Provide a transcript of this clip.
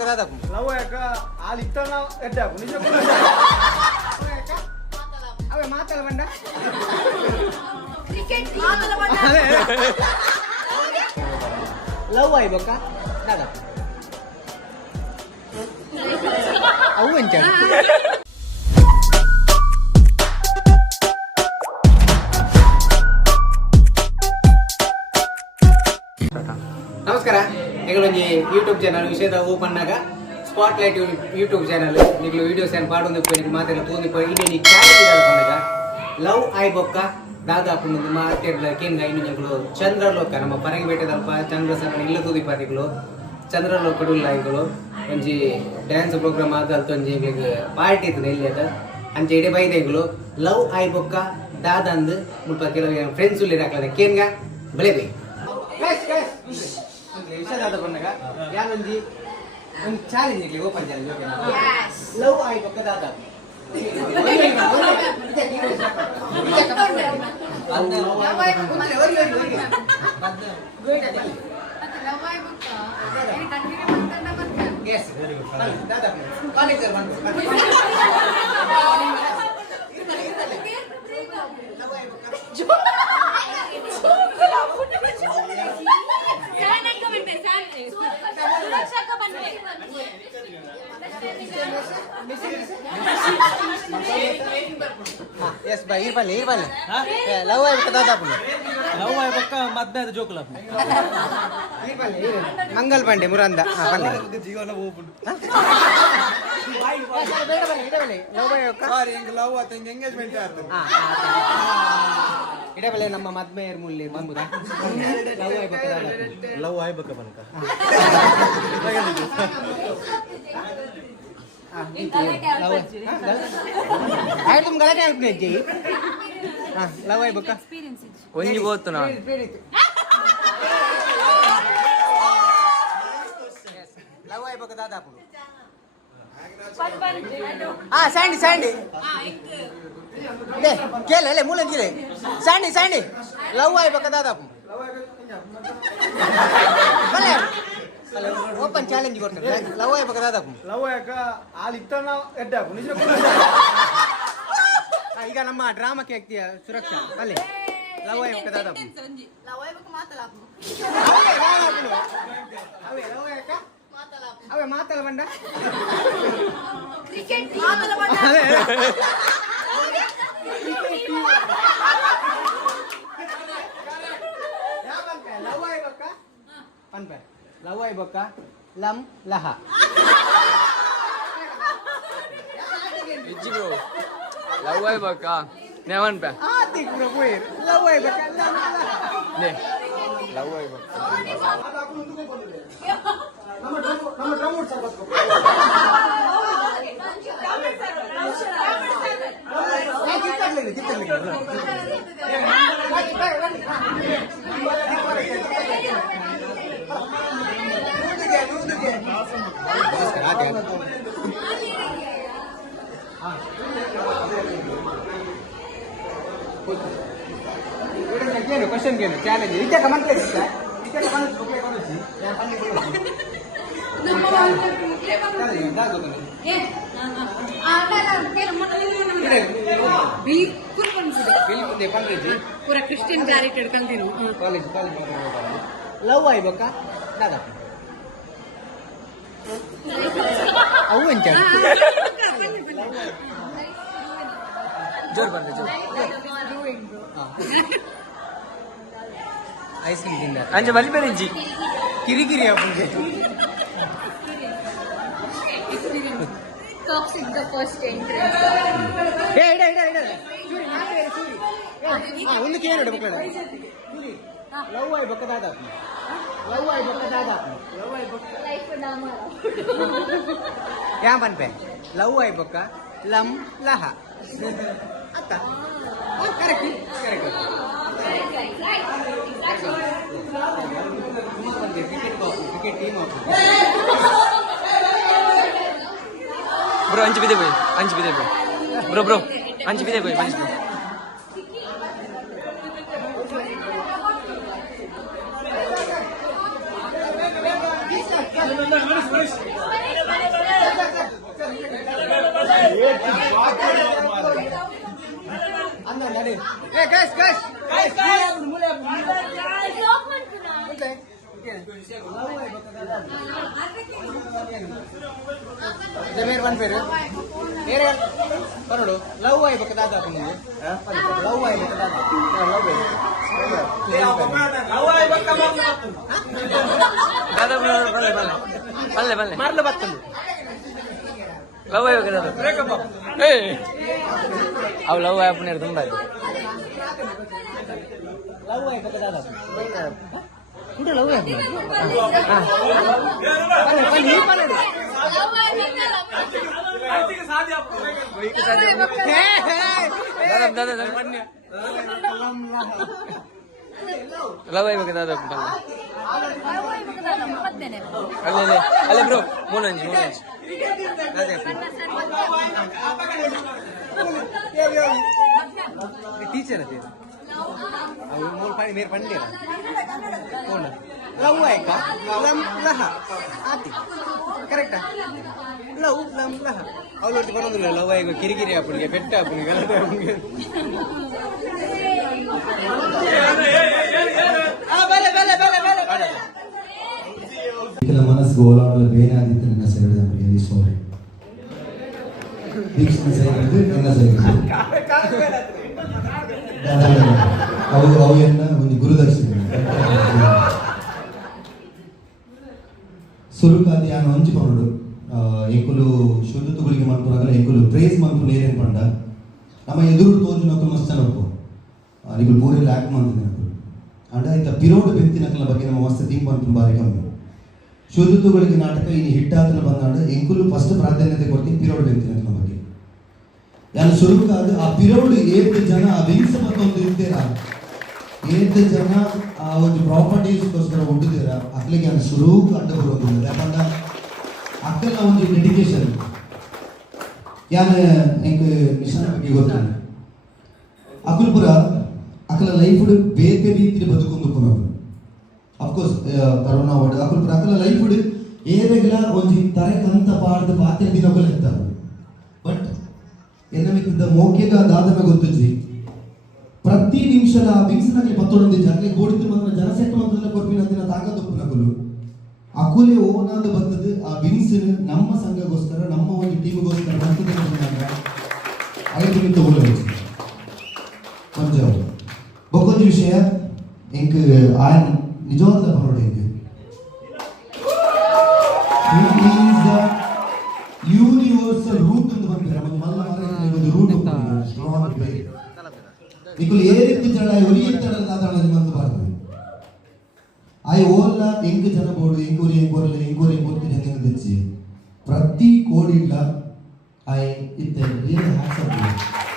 baka dadak. Lawa ka alita na edda ko niyo ko. Awe matal banda. Cricket matal banda. Lawa baka dadak. Awen chan. ನಮಸ್ಕಾರ ನಿಗಳೊಂಜಿ YouTube channel ವಿಷಯದ ಓಪನ್ನಾಗ spotlight YouTube channel ನಿಗಳು videos ಏನು ಪಾಡೊಂದು ನಿಮಗೆ ಮಾತೆಲ್ಲ ತೋಂದಿಪ್ಪ ಇಲ್ಲಿ ನೀ challenge ಇಡಕೊಂಡಾಗ love ಆಯ್ ಬೊಕ್ಕ ದಾದಾಪು ಮಾರ್ಕೆಟ್ಲ ಕೇಂದ್ರ ಇನ್ನು ನಿಗಳು ಚಂದ್ರಲೋಕ ನಮ್ಮ ಪರಂಗಿ ಬೇಟೆದಲ್ಪ ಚಂದ್ರ ಸಣ್ಣ ಇಲ್ಲ ತೂದಿಪಾತಿಗಳು ಚಂದ್ರಲೋಕ ಇಗಳು ಒಂಜಿ ಡ್ಯಾನ್ಸ್ ಪ್ರೋಗ್ರಾಮ್ ಆದಲ್ತ ಒಂಜಿ ಪಾರ್ಟಿ ಇತ್ತು ಇಲ್ಲಿ ಅದ ಅಂಚೆ ಇಡೀ ಬೈದೆಗಳು ಲವ್ ಆಯ್ ಬೊಕ್ಕ ದಾದಂದು ಮುಲ್ಪ ಕೆಲವು ಫ್ರೆಂಡ್ಸ್ ಉಳ್ಳಿ ಹಾಕ್ಲದ ಕೇಂಗ ಬೆಳೆಬೇ ವಿಷಯದಾದ ಬಂದಾಗ ಯಾರೊಂದು ಒಂದು ಚಾಲೆಂಜ್ ಇರಲಿ ಓಪನ್ ಚಾಲೆಂಜ್ ಲವ್ ಆಯ್ ಬೊಕ್ಕ ದಾದ Yes, bhai, irpalli. Love ay baka dada apne. Lawa ay baka madna da jokla. Irpalli. Mangal Pande Muranda. Pande. ಜೀವನ ಹೋಗ್ಬಿಡು. Love ay baka. ಸಾರಿ ಇಂಗ ಲವ್ ಆತ ಇಂಗ ಎಂಗೇಜ್ಮೆಂಟ್ ಆತ. ಇಡಬಲೆ ನಮ್ಮ ಮದ್ಮೇಯರ್ ಮುಳ್ಳಿ ಬಂಬುದ. Love ay baka dada. Love ಆಯ್ ಬಕ ಬನ್ಕ. Ayo तुम गलत हेल्प नहीं जी हाँ लव है बक्का ಒಂಜಿ ಗೋತು ನಾ लव है बक्का दादा पुಡು हाँ सैंडी ले केले ले मुलन गिरे सैंडी लव है बक्का दादा पुಡು भले ಓಪನ್ ಚಾಲೆಂಜ್ ಕೊಡ್ತಾರೆ ಲವ್ ಆಯ್ ಬಕ ದಾದಾಪು ಲವ್ ಯಾಕ ಆಲಿತ್ತ ನಾ ಎಡ್ಡ ko ನಿಜ ಈಗ ನಮ್ಮ ಡ್ರಾಮಾಕ್ಕೆ ಆಗ್ತೀಯ ಸುರಕ್ಷಾ ಅಲ್ಲೇ ಲವ್ ಆಯ್ ಬಕ ದಾದಾಪು Lawa ay baka matalapu. ಅವೇ ಲವ್ ಯಾಕ ಅವೇ ಮಾತಲ್ಲ ಬಂಡ Cricket matal banda. ಲವ್ ಆಯ್ ಬಕ ಪನ್ಪೆ ಲವ್ ಆಯ್ ಬಕ ಲಂ ಲಹ ಇಜ್ಜಿ ಬ್ರೋ ಲವ್ ಆಯ್ ಬಕ ನೆವನ್ ಪೆ ಆತಿ ಬ್ರೋ ಕುಯಿರ್ ಲವ್ ಆಯ್ ಬಕ ಲಂ ಲಹ ನೆ ಲವ್ ಆಯ್ ಬಕ ನಮ್ಮ ಡ್ರಮ್ ಉಡ್ಸಬೇಕು क्वेश्चन गेम चैलेंज इतना कमेंट कर सकता है इतना कमेंट ओके करो जी यहां पानी बोलो Number 1 play banda. दागो तो Be kurban sudah. बिल्कुल दे पन जी Pura Christian character kan tinu. College love I बका दादा अवन चल ಜೋರ್ ಬಂದೆ ಜೋರ್ आइसक्रीम तिंदा ಅಂಜ ಮಲಿಬೇರಿಂಜಿ किरी अपन के Toxic the first entrance. ए इडा चूरी माते चूरी हां ಒಂದು ಕೇನ್ ಇಡ ಬಕಡ ಚೂರಿ ಲವ್ ಆಯ್ ಬಕ ದಾದಾ ಲವ್ ಆಯ್ ಬಕ ದಾದಾ ಲವ್ ಆಯ್ ಬಕ Life nama. ಯಾ ಬನ್ಪೆ ಲವ್ ಆಯ್ ಬಕ ಲಂ ಲಹ ಅತ್ತ correct Right. Cricket team bro ಅಂಜಿ ಬಿದೆ boy ಬ್ರೋ ಅಂಜಿ ಬಿದೆ boy ಮನಿಸ್ ಅಂದ ನಡಿ ಏ ಗೈಸ್ ಗೈಸ್ ಗೈಸ್ ಜಮೀರ್ ಬನ್ ಪೇರು ಏರೆ ಬರೋಡು ಲವ್ ಆಯ್ಬೇಕು ದಾದಾ ನಿಮಗೆ ಲವ್ ಆಯ್ಬೇಕು ದಾದಾ दादा बल्ले बल्ले बल्ले बल्ले ಮಾರ್ಲು ಬರ್ತಂದು लव है दादा ए अब लव है अपने ತುಂಬಾ ಲವ್ ಆಯ್ಬೇಕು ದಾದಾ ಇದು ಲವ್ ಆಯ್ತು ಬನ್ನಿ ಬನ್ನಿ दादा दादा बन्नी लव है दादा ಅಲ್ಲೇ ಅಲ್ಲೇ ಬ್ರೋ ಮೂನಂಜಿ ಟೀಚರ್ ಅದೇ ಮೂರು ಪಾಡಿ ಮೇರೆ ಪಂಡಿ ಕೋಣ ಲವ್ ಆಯ್ಕ ಲಮ್ ಲಹ ಆತಿ ಕರೆಕ್ಟಾ ಲವ್ ಲಮ್ ಲಹ ಅವಳೊಟ್ಟು ಬರೋದಿಲ್ಲ ಲವ್ ಆಯ್ಕ ಕಿರಿಕಿರಿ ಅಪ್ಪನಿಗೆ ಬೆಟ್ಟ ಅಪ್ಪನಿಗೆ ಗಲಾಟೆ ಅಪ್ಪನಿಗೆ ಕೆಲ ಮನಸ್ಸಿಗೆ ಓಲಾಡಲು ಬೇನೆ ಆದಿತ್ತು ನನ್ನ ಸೆರಡು ರಿಯಲಿ ಸಾರಿ ದೀಕ್ಷಣ ಸೈಡ್ ನನ್ನ ಸೈಡ್ ಅವು ಎನ್ನ ಒಂದು ಗುರುದರ್ಶನ ಸುರುಕಾದಿ ಯಾನು ಹಂಚಿಕೊಂಡು ಎಂಕುಲು ಶುದ್ಧತುಗಳಿಗೆ ಮನ್ಪುನಾಗಲ್ಲ ಎಂಕುಲು ಪ್ರೇಸ್ ಮನ್ಪುನ ಏನೇನು ಪಂಡ ನಮ್ಮ ಎದುರು ತೋಜು ನಕಲು ಮಸ್ತ ನಕ್ಕು ನಿಕುಲು ಪೂರಿ ಲ್ಯಾಕ್ ಮಾಡ್ತಿದ್ದೆ ನಕಲು ಅಂಡ ಇಂಥ ಪಿರೋಡ್ ಬೆಂತಿನಕಲ ಬಗ್ಗೆ ನಮ್ಮ ಮಸ್ತ್ ಥೀಮ್ ಮನ್ಪುನ ಬಾರಿ ಕಮ್ಮಿ ಶುದ್ಧತುಗಳಿಗೆ ನಾಟಕ ಇನ್ನು ಹಿಟ್ಟಾತನ ಬಂದಾಂಡ ಎಂಕುಲು ಫಸ್ಟ್ ಪ್ರಾಧಾನ್ಯತೆ ಕೊಡ್ತೀನಿ ಪಿರೋಡ್ ಬೆಂತಿನಕಲ ಬಗ್ಗೆ ನಾನು ಶುರುಕಾದ ಆ ಪಿರೋಡ್ ಏತ್ ಜನ ಆ ವಿಂಗ್ಸ್ ಮತ್ತೊಂದು ಇರ್ತೀರಾ ಏತ್ ಜನ ಆ ಒಂದು ಪ್ರಾಪರ್ಟೀಸ್ಗೋಸ್ಕರ ಒಡ್ಡುತ್ತೀರಾ ಅಕ್ಲಿಗೆ ನಾನು ಶುರು ಅಡ್ಡ ಬರೋದಿಲ್ಲ ಯಾಕಂದ್ರೆ ಅಕ್ಕನ ಒಂದು ಡೆಡಿಕೇಶನ್ ಯಾನ ಹೆಂಗೆ ನಿಶಾನ ಬಗ್ಗೆ ಗೊತ್ತಾನೆ ಅಕುಲ್ಪುರ ಅಕ್ಕಲ ಲೈಫ್ ಬೇರೆ ರೀತಿಯಲ್ಲಿ ಬದುಕೊಂಡು ನಾವು ಅಫ್ಕೋರ್ಸ್ ಕರೋನಾ ವರ್ಡ್ ಅಕುಲ್ಪುರ ಅಕ್ಕಲ ಲೈಫ್ ಏರೆಗಳ ಒಂದು ತರೆ ಕಂತ ಪಾಡ್ದು ಪಾತ್ರೆ ದಿನಗಳು ಇರ್ತಾರೆ ಬಟ್ ಎನ್ನಮಿದ್ದ ಮೋಕೆಗ ದಾದನ ಗೊತ್ತಿದ್ವಿ ಪ್ರತಿ ನಿಮಿಷದ ಆ ಬಿಂಗ್ಸ್ನಾಗಲಿ ಪತ್ತೊಂದು ಜನಕ್ಕೆ ಗೋಡಿದ್ದು ಮಾತ್ರ ಜನಸೆಟ್ಟು ಮಾತ್ರ ಕೊರ್ಪಿನ ತಾಕತ್ತು ನಕಲು ಅಕುಲೆ ಓನಾದ ಬರ್ತದೆ ಆ ವಿಂಗ್ಸ್ ನಮ್ಮ ಸಂಘಗೋಸ್ಕರ ನಮ್ಮ ಒಂದು ಟೀಮ್ಗೋಸ್ಕರ ಬರ್ತದೆ ಐದು ನಿಮಿಷ ತಗೊಳ್ಳಿ ಕೊಂಚ ಬೊಕ್ಕೊಂದು ವಿಷಯ ಎಂಕ್ ಆಯನ್ ನಿಜವಾದ ನೋಡಿ ಎಂಕ್ ಯೂನಿವರ್ಸಲ್ ರೂಟ್ ಅಂತ ಬಂದ್ರೆ ಮಲ್ಲ ಒಂದು ರೂಟ್ ನಿಕುಲು ಏ ರೀತಿ ಜನ ಒಲಿಯುತ್ತಡ ಸಾಧಾರಣ ಮಂದು ಬರ್ತದೆ ಆಯ್ ಓಲ್ಲ ಎಂಕ್ ಜನ ಬೋಡು ಎಂಕೂರಿ ಎಂಕೋರ್ಲೆ ಎಂಕೂರಿ ಎಂಕೋರ್ತಿ ಜನ ತೆಚ್ಚಿ ಪ್ರತಿ ಕೋಡಿಡ್ಲ ಆಯ್ ಇತ್ತೆ ರಿಯಲ್ ಹ್ಯಾಟ್ಸ್ ಆಫ್